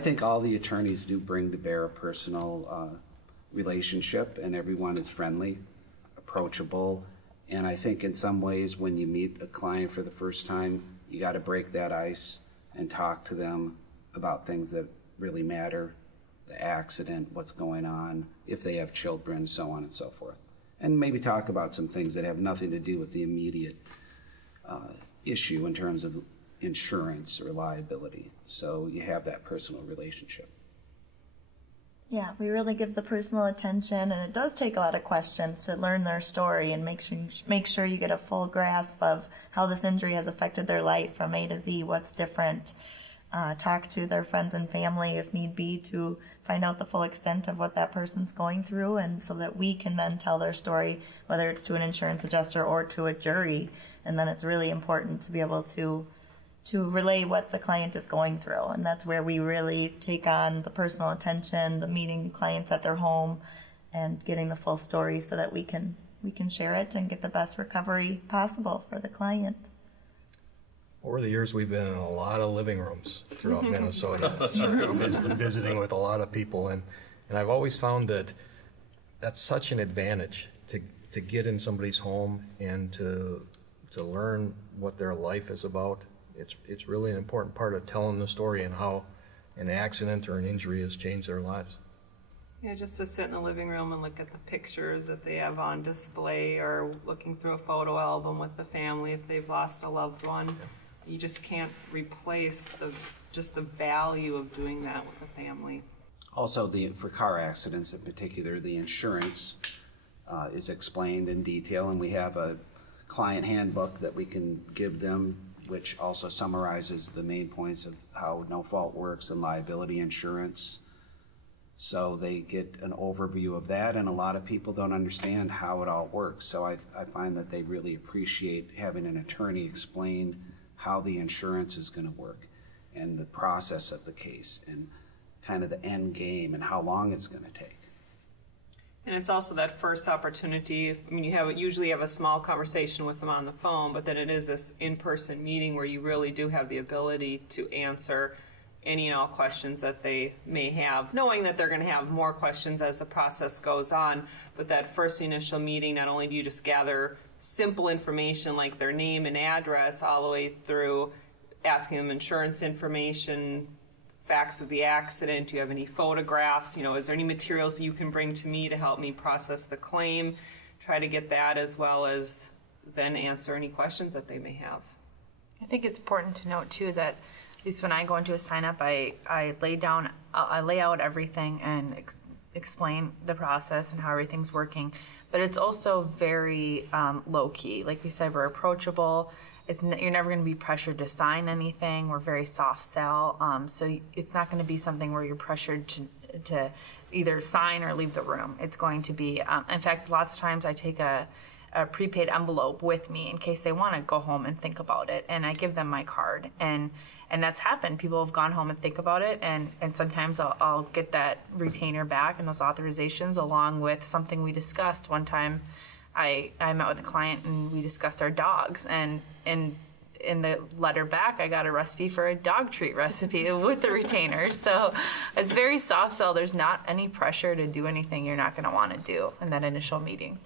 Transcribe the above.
think all the attorneys do bring to bear a personal relationship, and everyone is friendly, approachable, and I think in some ways when you meet a client for the first time, you got to break that ice and talk to them about things that really matter, the accident, what's going on, if they have children, so on and so forth. And maybe talk about some things that have nothing to do with the immediate issue in terms of insurance or liability. So you have that personal relationship. Yeah, we really give the personal attention, and it does take a lot of questions to learn their story and make sure you get a full grasp of how this injury has affected their life from A to Z, what's different. Talk to their friends and family if need be to find out the full extent of what that person's going through, and so that we can then tell their story, whether it's to an insurance adjuster or to a jury. And then it's really important to be able to relay what the client is going through, and that's where we really take on the personal attention, the meeting clients at their home and getting the full story so that we can share it and get the best recovery possible for the client. Over the years, we've been in a lot of living rooms throughout Minnesota, visiting with a lot of people, and I've always found that that's such an advantage to get in somebody's home and to learn what their life is about. It's really an important part of telling the story and how an accident or an injury has changed their lives. Yeah, just to sit in the living room and look at the pictures that they have on display, or looking through a photo album with the family if they've lost a loved one. You just can't replace the value of doing that with a family. Also, for car accidents in particular, the insurance is explained in detail, and we have a client handbook that we can give them, which also summarizes the main points of how no-fault works and liability insurance. So they get an overview of that, and a lot of people don't understand how it all works. So I find that they really appreciate having an attorney explain how the insurance is going to work and the process of the case and kind of the end game and how long it's going to take. And it's also that first opportunity. I mean, you usually have a small conversation with them on the phone, but then it is this in-person meeting where you really do have the ability to answer any and all questions that they may have, knowing that they're going to have more questions as the process goes on. But that first initial meeting, not only do you just gather simple information like their name and address, all the way through asking them insurance information, facts of the accident, do you have any photographs, is there any materials you can bring to me to help me process the claim, try to get that, as well as then answer any questions that they may have. I think it's important to note too that at least when I go into a sign-up, I lay out everything and explain the process and how everything's working. But it's also very low-key. Like we said, we're approachable. You're never going to be pressured to sign anything. We're very soft sell. So it's not going to be something where you're pressured to either sign or leave the room. It's going to be, in fact, lots of times I take a prepaid envelope with me in case they want to go home and think about it, and I give them my card. And that's happened. People have gone home and think about it, and sometimes I'll get that retainer back and those authorizations along with something we discussed. One time I met with a client and we discussed our dogs, and in the letter back I got a recipe for a dog treat recipe with the retainer. So it's very soft sell. There's not any pressure to do anything you're not going to want to do in that initial meeting.